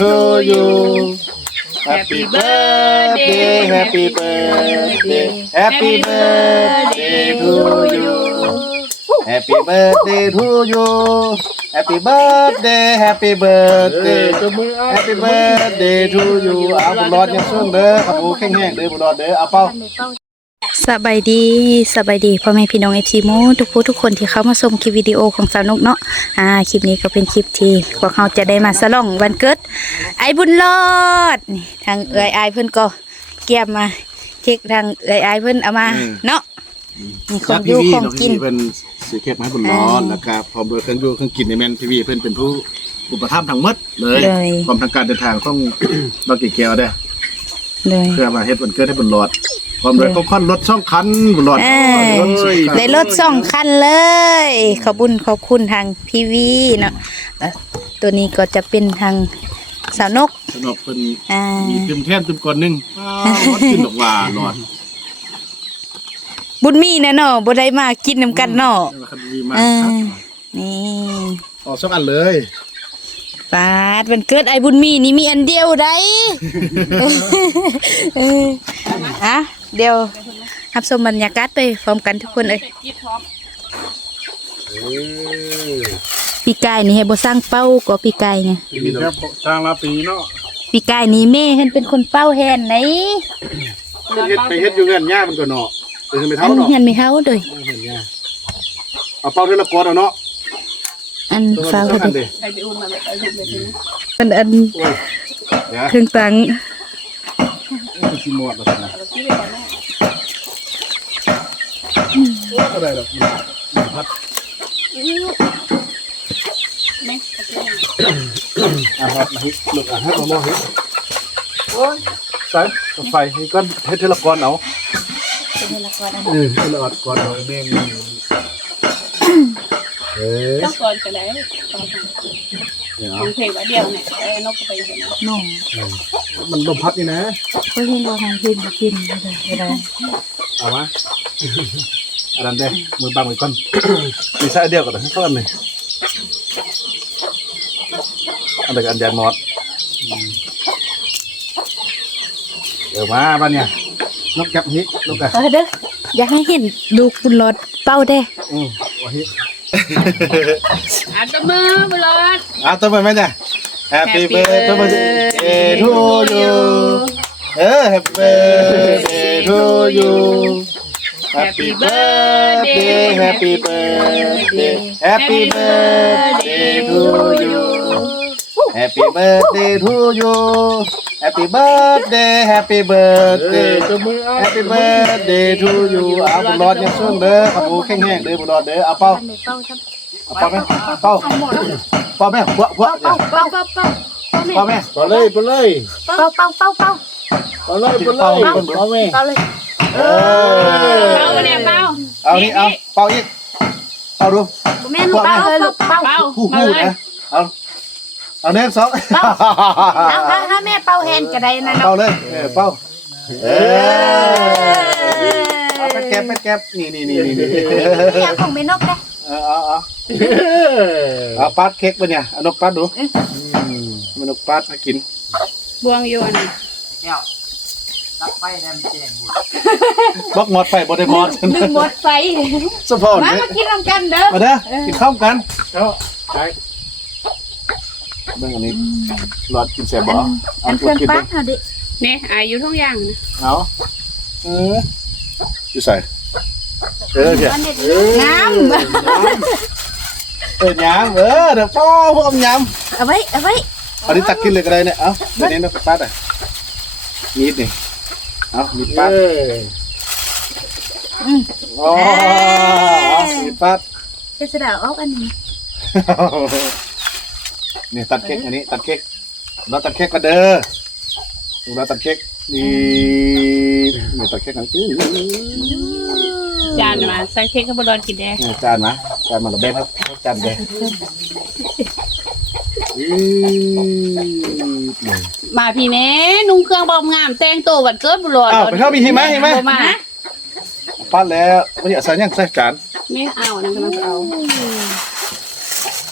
to you Happy birthday Happy birthday Happy birthday to you Happy birthday to you Happy birthday Happy birthday จะมืออ้าย Happy birthday to you เอาบุญรอดยังช่วงเด้อขับหูแข็งแห้งเด้อบุญรอดเด้อเอาเป้า สบายดีสบายดีพ่อแม่พี่น้องเอฟซีมูทุกผู้ทุกคนที่เข้ามาชมคลิปวิดีโอของสาวนุกเนาะอ่าคลิปนี้ก็เป็นคลิปที่พวกเราจะได้มาสลองวันเกิด ไอ้บุญรอดนี่ทางเอื้อยอายเพิ่นก็เก็บมาเค้กทางเอื้อยอายเพิ่นเอามาเนาะนี่ของอยู่ของกินเป็นสีเค้กมาให้บุญรอดแล้วก็พร้อมด้วยเครื่องอยู่เครื่องกินในแมนทีวีเพิ่นเป็นผู้อุปถัมภ์ทั้งหมดเลยเลยความทางการเดินทางต้องบางกี่แก้วเด้อเลยเพื่อมาเฮ็ดวันเกิดให้บุญรอด พร้อมด้วยของคอนรถช่องคันบุญรอดเออรถช่องคันได้รถสองคันเลย ขอบคุญขอบคุณทางพีวีเนาะแล้วตัวนี้ก็จะเป็นทางสาวนก สนุกเพิ่นอ่า มีตึมแท่นตึมก่อนหนึงอ้าวรถขึ้นดอกว่าหลอดบุญมีแน่เนาะบ่ได้มากินนํกันเนาะแล้วคันดีมากเอครับอนี่ออกสักอันเลย ปาดวันเกิดไอ้บุญมีนี่มีอันเดียวได้เอออะ เดี๋ยวรับชมบรรยากาศไปพร้อมกันทุกคนเอ้ยปีกายนี่ให้บ่สร้างเป้าก็ปีกายเนี่ยมีแค่ทางละปีเนาะปีกายนี่แม่เพิ่นเป็นคนเป้าแฮนไหนไปเฮ็ดไปเฮ็ดอยู่เงินย่ามันก็เนาะไปเฮ็ดไปอัเท่านเนาะเฮียนไม่เฮาเด้ยเห็นย่าเอาเป้าเทละกอนเอาเนาะอันฟ้าวเท่าเด้เด้ยอันอันเดี๋ยวเครื่องตัง สิหมดแล้วนะก็ได้ดอกพัดอาฮัดมาฮิลูกอาฮัดมาโมฮิใส่ไฟให้ก้อนเฮ็ดเทละกอนเอาเออเทละกอนเอาแม่งเอ้ยต้องก่อนก็ได้ตอน เดี๋ยวทางเพลงว่าเดียวเนี่ยเอ้นกก็ไปเห็นน้องมันลมพัดนี่นะ ก็เห็นว่าทางกินบ่กินบ่ได้บ่ได้เอามาอันนั้นเด้มือบังไว้ก่อน มีสายเดียวกันให้เข้ากันเลยอันเดียวกันแดนมอดเดี๋ยวมาบ้านเนี่ยนกแก๊บฮินกอะเออเด้ออยากให้เห็นลูกบุญรอดเป้าเด้อืมโอ้ฮิ อาตมือบุรอด อ่ะตัวไปไหมเนี่ย Happy birthday to you เออ Happy birthday to you Happy birthday Happy birthday Happy birthday to you Happy birthday to you Happy birthday Happy เอ birthday อจะมืออ้าย Happy birthday to you เอาบุญรอดยังช่วงเด้อขับหูแข็งแห้งเด้อบุญรอดเด้อเอาเป้าเอาเป้าไหมเป้าเป้าไหมพวกพวกเป้าเป้าเป้าเป้าเป้าไหมไปเลยไปเลยเป้าเป้าเป้าเป้าไปเลยไปเลยเป่าเอาแม่เป้าเลยเออเป้าเนี่ยเป้าเอานี่เอาเป้าอีกเป้าดูบ่แม่นลูกเป้าเลยลูกเป้าเป้าคู่มาคู่เลยนะเอา เอาเน้นสองเอาถ้าถ้าแม่เป้าแฮนก็ได้นะเนาะเป้าเลยเออเป้าเออเอาไปแก็บไปแก็บนี่นี่นี่นี่นี่อยากของแม่นกเด้เอาเอาเอาเออเอาปัดเค้กปะเนี่ยเอานกปัดดูมันนกปัดมากินบวงอยู่อันนี้บล็อกหมดไฟบอได้หมดดึงหมดไฟสปอร์ตมามากินน้ำกันเด้อมาเด้อกินข้าวกันเอาไป เบิ่งอันนี้หลอดกินแซ่บบ่อัเอานเคตัวรื่องกินปั้ดูนเฮาดิเนี่ยอายุทุกอย่างนะเอาเอออยู่ใส่เออเดี๋ยวน้ำเออหยามเออเดี๋ยวพ่อพวกอมหยามเอาไว้เอาไว้เอานี้ตักกินเลยก็ได้เนี่ยเอาเดี๋ยวนี้นกปัดอะมีดนี่เอามีดเอปัดออ๋อมีดปัดเฮ็ดซะดาวออกอันนี้ นี่ตัดเค้กอันนี้ ตัดเค้กเราตัดเค้กกันเด้อเราตัดเค้กนี่นี่ตัดเค้กกันสิจานมาใส่เค้กกับบุรอดกินได้นี่จานมาจานมาละเบ้ครับจานเบ้อืมมาพี่แม่นุ่งเครื่องบอมงามแต่งตัววันเกิดบุรอดอ้าวไปเข้ามีหิมะหิมะบ่มาปัดแล้วไม่อยากใส่ยังใส่จานไม่เอานั่นกำลังเอา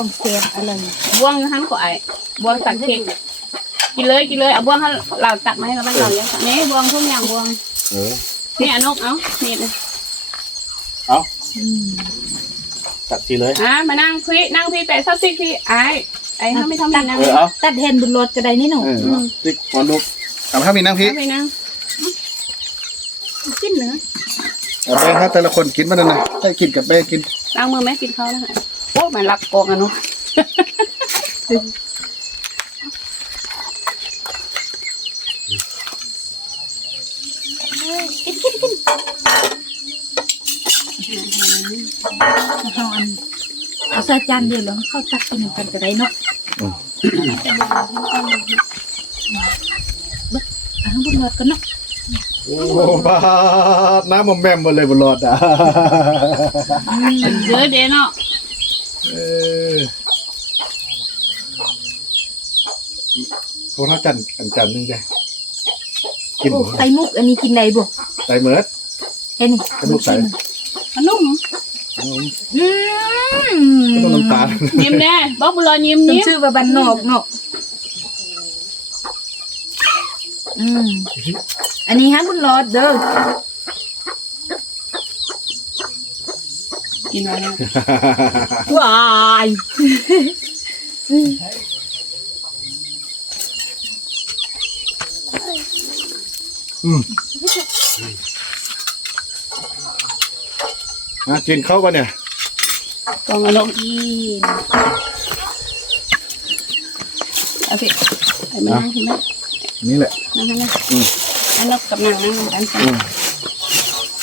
ของเซฟอะไรบวงหันก็ไอ้บวงตักเค้กกินเลยกินเลยเอาบวงให้เราตักมาให้เราบ้านเราอย่างนี้บวงทุกอย่างบวงเออนี่อนกเอานี่นะตัดทีเลยอะมานั่งพี่นั่งพี่ไปซักซิกพี่ไอ้ไอ้เขาไม่ทำนี่นั่งเออเอาตัดเห็นบุญรถก็ได้นี่หนูเออติ๊กหอนลูกทำให้มีนั่งพี่เอาพี่นั่งกินเนื้อเอาแบ่งให้แต่ละคนกินมาเลยนะให้กินกับแบ่งกินล้างมือไหมกินข้าวนะคะ โอ้มันรักกองอะเนาะเอาอันเอาใส่จานเดียวแล้วเข้าตักกินกันก็ได้เนาะเอาทั้งบุญรถกันเนาะโอ้บาดน้ำมอมแมมหมดเลยบนรอดอะเยอะเด้เนาะ เออพ วกเราจันอันจันนึงจ้ะกินโอ้ไข่มุกอันนี้กินได้บ่ใส่เหมือดเห็นนี่ไข่มุกใส่ขนุ่มอืมก็ต้องน้ำตาลยิ้มแน่บอกบุญรอยิ้มต้องยิ้มชื่อว่าบ้านนอกเนาะอืมอันนี้ฮะบุญรอดเด้อกินอะไรนะวาย อืมอะกินเข้ากันเนี่ยกองอะนกกินเอาพี่ไอ้มานั่งพี่แม่นี่แหละ นั่งนั่งนั่งอืม อันนกกับนางนั่งกันกัน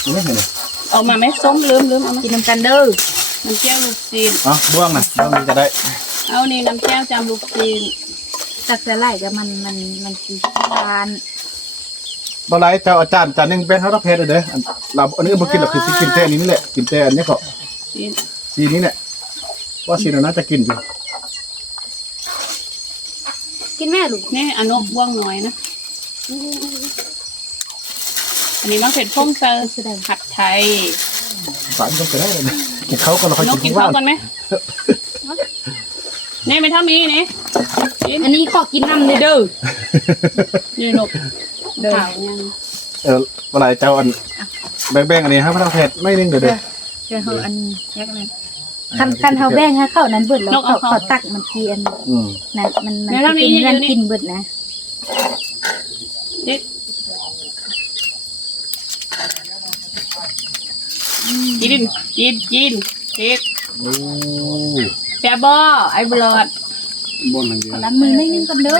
นี่ไงเนี่ยออกมาไหมส้มลืมลืมเอามากินน้ำกันเด้อน้ำแก้วลูกซีนเอ๋อบ้วงนะบ้วงนี้จะได้เอานี่น้ำแก้วจำลูกซีนตักแต่ไล่ก็มันมันมันคือทาน บ่ไรเจ้าอาจารย์จานหนึงเป็นเท่าทัพเพชรเลยเด้ออันเราอันนี้บ่กินหรอกคือสิกินแต่อันนี้นี่แหละกินแต่อันนี้ก็ซีนสีนี้แหละว่าสีนั้นน่าจะกินอยู่กินแม่ลูกนี่อนนกบ้วงน้อยนะ อันนี้มังเผ็ดพ่มเซอร์ผัดไทยฝานก็จะได้เลยนะกินเขาก็เราค่อยนกกิกินนข้าข้าววกันไหมนี่เป็นเท่านี้นี่อันนี้ขอกินน้ำเลยเด้อยืนนก ขาวยังเออบ่ไรเจ้าอันแบ่งๆอันนี้ให้พระทัพเพชรไม่นึงเด้อเด้อเดี๋ยวเขาอันแยกนั้นคันคันเขาแบ่งให้เข้านั้นเบิดแล้วเขาเขาตักมันทีอันอืมนะมันมันสิเป็นเงินกินเบิดนะจิตจีนจีนจีนจีนโอ้แซ่บบอไอ้บลอดบนอย่างเดียว ล้างมือไม่นิ่งกันเด้อ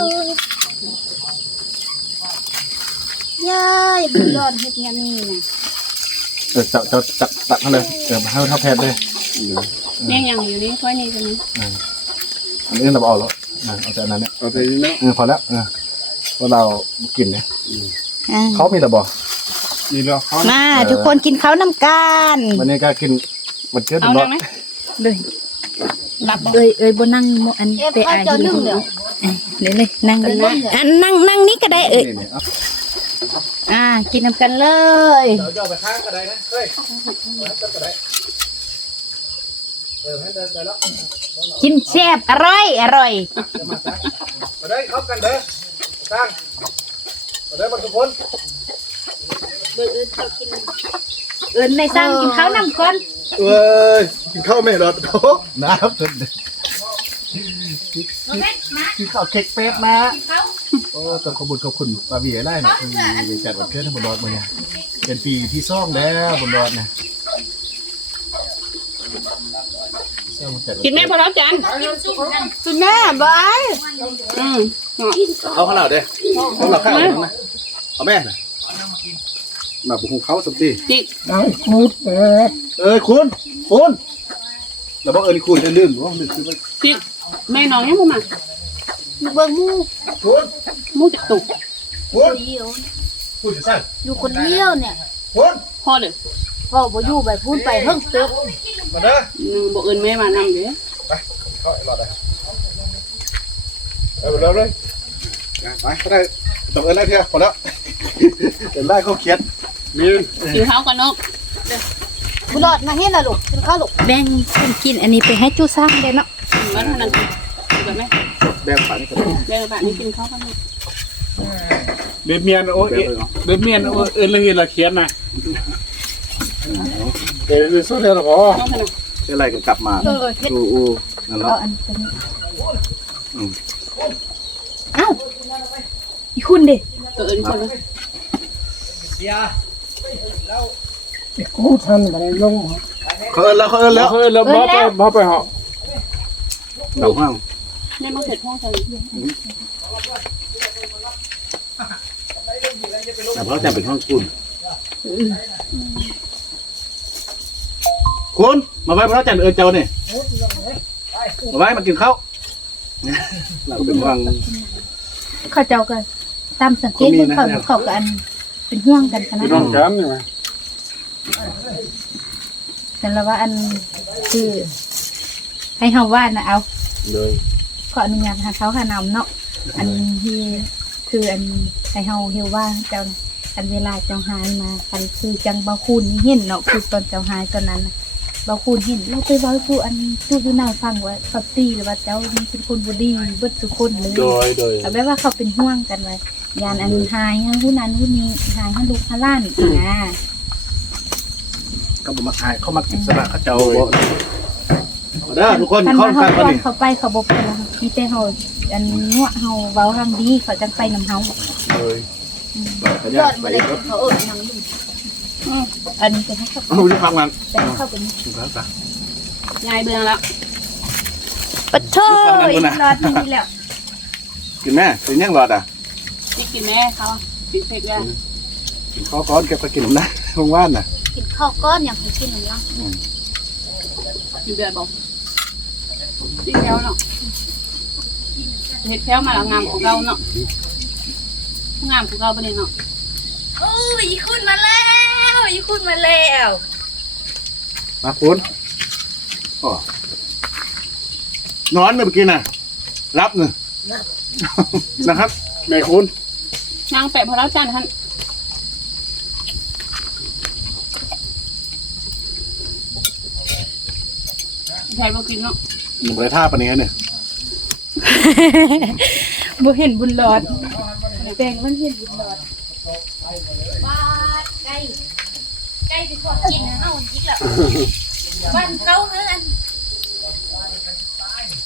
ยายบุญรอดเฮ็ดงานนี่นะเออเจ้าเจ้าจับตักเขาเลยเออให้พระทัพเพชรเลยนี่ยังอยู่นี่ค่อยนี่ใช่ไหมอันนี้เราเอาแล้วอะเอาจากอันนั้นเนี่ยเอาแต่นี้เนาะเออพอแล้วเออเพราะเราบ่กินเนี่ยอ่าเขามีแต่บ่นี่เราเขามาทุกคนกินข้าวน้ำกันวันนี้ก็กินมันเกิดเอาร้อได้นไหมเลยรับบ่เอ้ยเอ้ยบ่นั่งโมอันไปอายอยู่นี่เดี๋ยวเลยนั่งเลยอันนั่งนั่งนี่ก็ได้เอ้ย นี่นี่เอา อ่า กินน้ำกันเลยเราจะเอาไปข้างก็ได้นะเฮ้ยเอาให้ต้นก็ได้เออให้เดินไปแล้วกินแซ่บอร่อย อร่อยมาได้เข้ากันเด้อสร้างมาได้บรรทุกคนเอิญไม่สร้างกินข้าวน้ำก่อนเอ้ยกินข้าวไม่รอดโอ้น้ำจนกินข้าวเค้กเป็ดนะโอ้ต้องขอบคุณขอบคุณปาเบียไล่นะที่จัดวันเกิดให้บนรอดมาเนี่ยเป็นปีที่ซ่องแล้วบนรอดนะซ่องจัดวันเกินแม่พอแล้วจันกินแม่บายอืมเอาข้าวเหลาเด้อข้าวเหลาข้าวเอานะเอาแม่น่ะมาบุกของเขาสักทีจิตเอ้ยคุณคุณเราบอกเอิญคุณจะลืมว่าลืมคือว่าจิตแม่น้องยังบ่มา อยู่เบิ่งหมูคุณมูจะตุกคุณเดียวคุณจะสั่นอยู่คนเดียวเนี่ยคุณพ่อเลยพ่อบ่อยู่ไปพูดไปเพิ่งเติบมาเด้ออืมบ่อื่นแม่มานำเด้อเข้าไอ้หลอดเลยไปหมดแล้วเลยไปก็ได้ตบเอิญได้เถอะพอแล้วเดี๋ยวไล่เขาเขียนมีกินข้าวกันนกบุรอดมาเฮ็ดน่ะลูกกินข้าวลูกแบ่งคนกินอันนี้ไปให้จู้สร้างได้เนาะมแล้วเท่านั้นกินแบบไหม แบ่งฝันกันแม่แบบนี้กินข้าวกันนกเดเมียนโอ้เอเดเมียนโอ้เอ็นละเฮียละเขียนนะเดี๋ยวสุดเดียวหรอน้องขนาดชื่ออะไรกันกลับมาเออเฮ็ดอูอูนั่นเอาเนาะอันนี้เอ้าอีคุณดิเออนี่คนละเขาเอินแล้วเขาเอินแล้แล้ววเฮ้ยแล้วบ่ไปบ่ไปเหาะเราห้าง นี่มันเผ็ดห้องฉันแต่เพราะจะเป็นห้องคุณ คุณ มาไว้พระจันทร์เอินเจ้าเนี่ยมาไว้มากินข้าวเราเป็นวังเขาเจ้ากันตามสังเกตก็มีเบิ่งนะเขาเขาก็อัน เป็นห่วงกันขนาดพี่น้องกันนี่ไหมแต่ละว่าอันคือให้เฮาว่านะเอาเลยข ออนุญาตหาเขาหานำเนาะอันที่คืออันให้เฮาเฮาว่าเจ้าน่ะอันเวลาเจ้าหายมาอันคือจังเบาคูนนี่เห็นเนาะคือตอนเจ้าหายตอนนั้นน่ะเบาคูนเห็นเราไปเว้าสู่อันสู่ดูนายฟังว่าเขาตีหรือว่าเจ้านี่เป็นคนบ่ดีเบิดทุกคนเลยโดยโดยเอาแบบว่าเขาเป็นห่วงกันไว้ยานอันหายฮะผู้นั้นผู้นี้หายฮะลูกฮะล้านนะก็มาขายเขามากินสละเขาเจ้า บอกเด้อทุกคนคันเข้าว่ากันเขาก่อนก่อนนี่เขาไปเขาบ่ไปแล้วมีแต่เขาอันงัวเฮาเว้าทางดีเขาจังไปนำเฮาเลยเขายอยาอกดไปบ่ได้ครับเขาเอิ้นนางลุงอันนี้จะให้เขาเอาดูฟังมันแต่เขาเป็นยายเบืองแล้วปะโทอีรอดนี่แล้วกินแม่กินยังรอดอะที่กินแม่เขาปิดเผ็ดแล้วกินข้าวก้อนเก็บไปกินน้ำได้ว่านน่ะกินข้าวก้อนอย่างให้กินน้ำลังอยู่เดือดบอก ที่แถวเนาะเห็ดแถวมาแล้วงามของเราเนาะงามของเราปะเนี่ยเนาะโอ้ยอีคุณมาแล้วอีคุณมาแล้วมาคุณอ๋อนอนเมื่อกี้น่ะ รับหนึ่งนะครับแม่คุณนางแปะพระราจันทร์ท่านแทนมากินเนาะ หนุ่มไรท่าปะเนี้ยเนี่ยบ่เห็นบุญหลอดแปลงมันเห็นบุญหลอดบ้าไก่ไก่สิขอกินนะเฮาจิกแล้วบ้านเขาเฮาอัน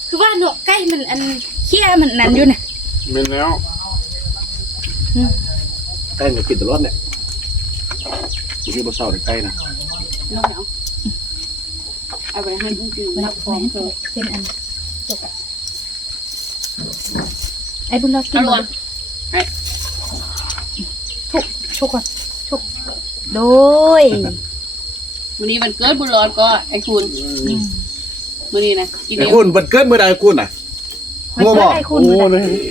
คือว่าเนาะไก่มันอันเคี้ยมันนั่นอยู่น่ะแม่นแล้วใกล้จะกินตลอดเนี่ยเมื่อกี้บนเสาใกล้นะน้อง เอาไปให้ลูกกินรับฟองเธอเป็นอันจบอะไอ้บุญหลอดกินลบ่งทุกทุกคนทุกโดยวันนี้วันเกิดบุญรอดก็ไอ้คุณวันนี้นะกินไอ้เดียวคุณบันเกิดเมื่อใดคุณน่ะมันโง่บก็อกได้คุณโอ้บ่ได้นี่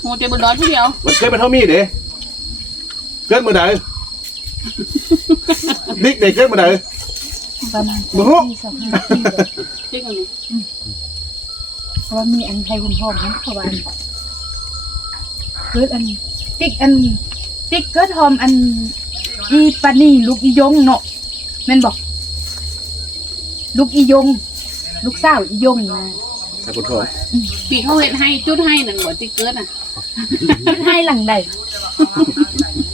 โมเจบุญรอดผู้เดียวมันเกิดเป็นเท่ามีเด้ เกิดเมื่อใดดิกเด็กเกิดเมื่อใดประมาณบ่ฮู้ปีสองห้าปีเลยจริงอันนี้เพราะว่ามีอันไทยคุณพ่อมั้งเขาว่าอันเกิดอันติ๊กอันติ๊กเกิดหอมอันอีปานี่ลูกอียงเนาะแม่นบอกลูกอียง ลูกสาวอียงนะแต่คุณโทษปีเขาเห็นให้จุดให้หนึ่งหัวที่เกิดอะให้หลังใด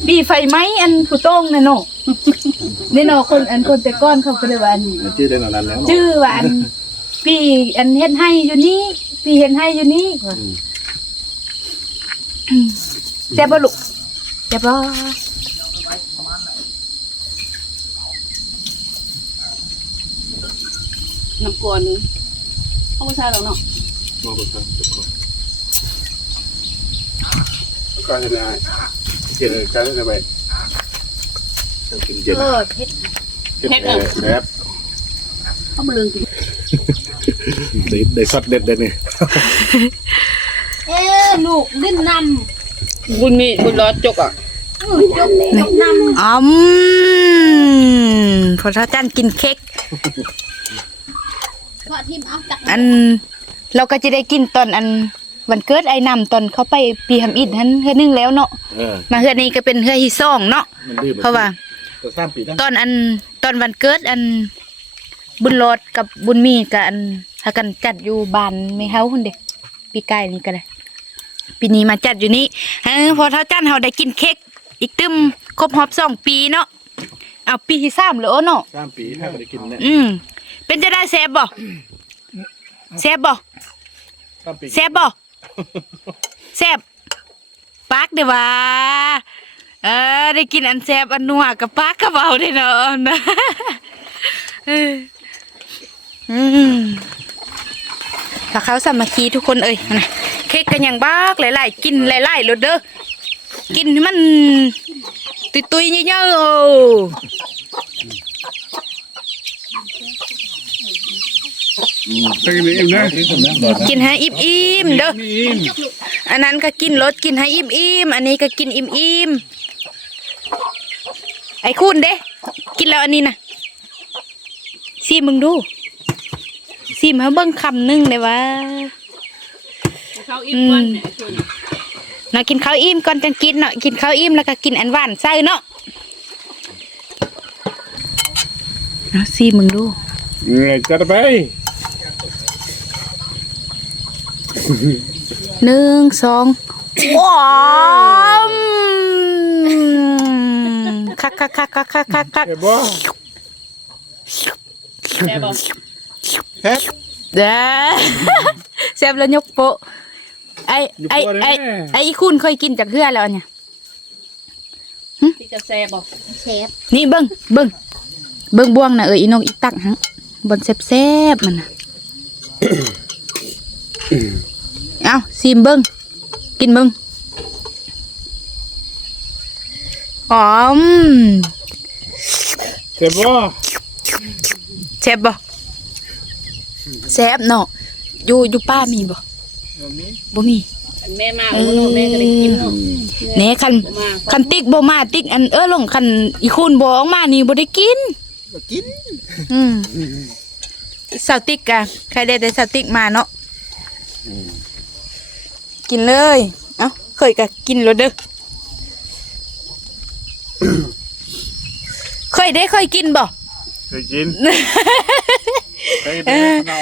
ปีไฟไหมอันผู้โต้งน่ะเนาะเนี่ยเนาะคนอันคนแต่ก้อนเขาก็เลยว่าอันมันชื่อได้นานแล้วเนาะชื่อว่าอันปีอันเฮ็ดให้อยู่นี่ปีเฮ็ดให้อยู่นี่เจ็บบ่ลูกเจ็บบ่น้ำกวนเขาไม่ใช่หรอกเนาะบอกคุณครับก็จะได้ เขียนกันได้ไปฉันกินเย็นเออเฮ็ดเผ็ดเออแซ่บเขามาลืมกินได้ได้ซอสเด็ดเลยนี่เอ้ลูกลิ้นนบุญมีบุญรอดจกอะำจกจกนำอืมพอเท่าจันกินเค้กพอทิมเอาจักอันเราก็จะได้กินตอนอัน วันเกิดไอ้นำตอนเขาไปปีทำอิฐนั้นเฮือนึงแล้วเนาะเออมาเฮือนี้ก็เป็นเฮือที่สองเนาะมันดื้อเพราะว่าตัวสร้างปีตั้งตอนอันตอนวันเกิดอันบุญรอดกับบุญมีกับอันหากันจัดอยู่บ้านไม่เฮาหุ่นเด็กปีใกล้นี่ก็ได้ปีนี้มาจัดอยู่นี่เออพอเท่าจันเฮาได้กินเค้กอีกตึมครบรอบสองปีเนาะเอาปีที่สามแล้วเนาะสามปีถ้าบ่ได้กินเนี่ยอืมเป็นจะได้แซ่บบ่แซ่บบ่สามปีแซ่บบ่ แซ่บปากเด้อว่าเออ ได้กินอันแซ่บอันนัวกับปากกับเบาได้เนาะนะอออืมถ้าเขาสามัคคีทุกคนเอ้ยนะเค้กกันอย่างบ้ากหลายๆกินหลายๆรสเด้อกินมัน ตุยๆเยอะๆโอ้ ตั้งนี้เองนะกินให้อิ่มๆเด้อนี่อันนั้นก็กินรสกินให้อิ่มอิ่มๆอันนี้ก็กินอิ่มอิ่มๆไอ้คุณเด้กินแล้วอันนี้นะซีมึงดูซีมาเบิ่งคำหนึงได้ว่าเขาอีกวันเนี่ยคือเนาะกินข้าวอิ่มก่อนจังกินเนาะกินข้าวอิ่มแล้วก็กินอันหวานใส่เนาะเอาซีมึงดูเออจัดไป หนึ่งสองว้าวคักคักคักคักคักคักคักเอ้บ่แซ่บบ่แซ่บเด้อแซ่บแล้วยกโปะไอไอไอไออีคุณเคยกินจากเฮือแล้วเนี่ยที่จะแซ่บบ่นี่เบิ้งเบิ้งเบิ้งบ่วงน่ะเอออีนกอีตักฮะบนแซ่บๆมันน่ะ เอาซิมเบิ้งกินเบิ้งหอมเจ็บบ่แซ่บบ่แซ่บเนาะอยู่อยู่ป้ามีบ่บ่มีอันแม่มาโอ้โหแม่ก็ได้กินเนาะเน่คันบ่มาคันติ๊กบ่มาติ๊กอันเออลงคันอีคุณบ่ออกมานี่บ่ได้กินก็กิน อืมสาวติ๊กอะใครได้แต่สาวติ๊กมาเนาะ กินเลย เอ้าเคยกะกินแล้วเด้อเคยได้เคยกินบ่เคยกินเคยเอได้อเนาะ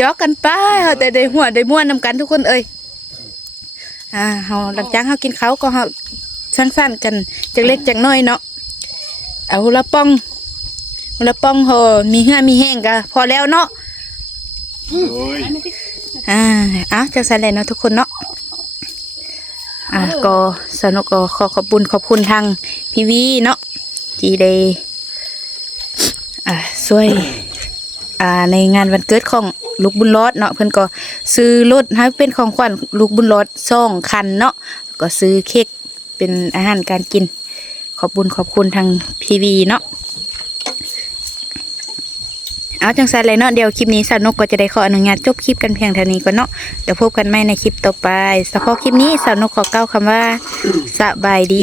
ยอกกันไปเฮาแต่ได้หัวได้ม่วนนำกันทุกคนเอ้ยอ่าเฮาหลังจากเฮากินเขาวก็เฮาสั้นๆกันจักเล็กจักน้อยเนาะเอาหุละป้องหุละป้องโหมีเหือมีแห้งก็พอแล้วเนาะโอ้ยอ่าเอ้าจังสันเลยเนาะทุกคนเนาะ อ่าก็สนุกก็ขอขอบคุณขอบคุณทางพีวีเนาะที่ได้อ่าช่วยอ่าในงานวันเกิดของลูกบุญรอดเนาะเพิ่อนก็ซื้อรถให้เป็นของขวัญลูกบุญรอดสองคันเนาะก็ซื้อเค้กเป็นอาหารการกิน ขอบคุณขอบคุณทางพีวีเนาะ เอาจังสันเลยเนาะเดี๋ยวคลิปนี้สาวนุกก็จะได้ขออนุญาตจบคลิปกันเพียงเท่านี้ก่อนเนาะเดี๋ยวพบกันใหม่ในคลิปต่อไปเฉพาะคลิปนี้สาวนุกขอเก้าคำว่าสบายดี